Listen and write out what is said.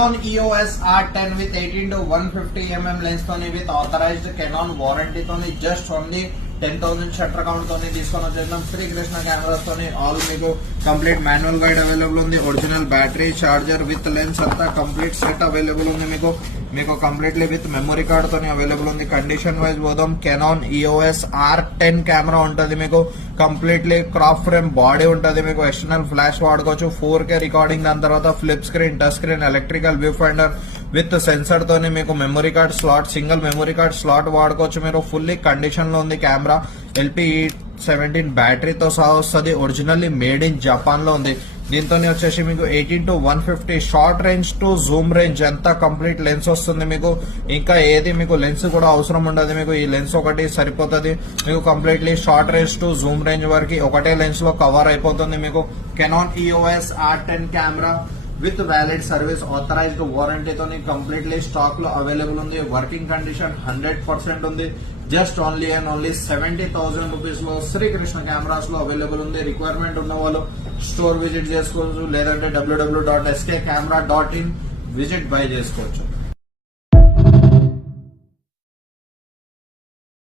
Canon EOS R10 with 18 to 150 mm lens తోని with authorized Canon warranty తోని just only 10,000 shutter count తోని తీసుకొని వచ్చేద్దాం. శ్రీకృష్ణ కెమెరాస్ తోని ఆల్ మీకు కంప్లీట్ మాన్యువల్ గైడ్ అవైలబుల్ ఉంది. Original battery, charger with lens అంతా కంప్లీట్ సెట్ అవైలబుల్ ఉంది. మీకు కంప్లీట్లీ విత్ మెమరీ కార్డ్ తోని అవైలబుల్ ఉంది. కండిషన్ వైజ్ పోదాం. కెనాన్ EOS R10 కెమెరా ఉంటది. మీకు కంప్లీట్లీ క్రాప్ ఫ్రేమ్ బాడీ ఉంటది. మీకు ఎక్స్టర్నల్ ఫ్లాష్ వాడుకోవచ్చు. 4K రికార్డింగ్, దాని తర్వాత flip screen, touch screen, electrical view finder with sensor తోని మీకు memory card slot, single memory card slot వాడుకోవచ్చు. మీరు ఫుల్లీ కండిషన్ లో ఉంది కెమెరా. LP17 బ్యాటరీతో సహా వస్తుంది. ఒరిజినల్లీ మేడ్ ఇన్ జపాన్ లో ఉంది. దీంతో వచ్చేసి మీకు 18 to 150 short range to zoom range అంతా కంప్లీట్ లెన్స్ వస్తుంది. మీకు ఇంకా ఏది మీకు లెన్స్ కూడా అవసరం ఉండదు. మీకు ఈ లెన్స్ ఒకటి సరిపోతుంది. మీకు completely short range to zoom range వరకు ఒకటే లెన్స్ లో కవర్ అయిపోతుంది. మీకు Canon EOS R10 camera with valid service, authorised వారంటీతో కంప్లీట్లీ స్టాక్ లో అవైలబుల్ ఉంది. వర్కింగ్ కండిషన్ 100% ఉంది. Just only and only 70,000 rupees లో శ్రీకృష్ణ కెమెరాస్ లో అవైలబుల్ ఉంది. రిక్వైర్మెంట్ ఉన్న వాళ్ళు స్టోర్ విజిట్ చేసుకోవచ్చు, లేదంటే www.skcamera.in విజిట్ బై చేసుకోవచ్చు.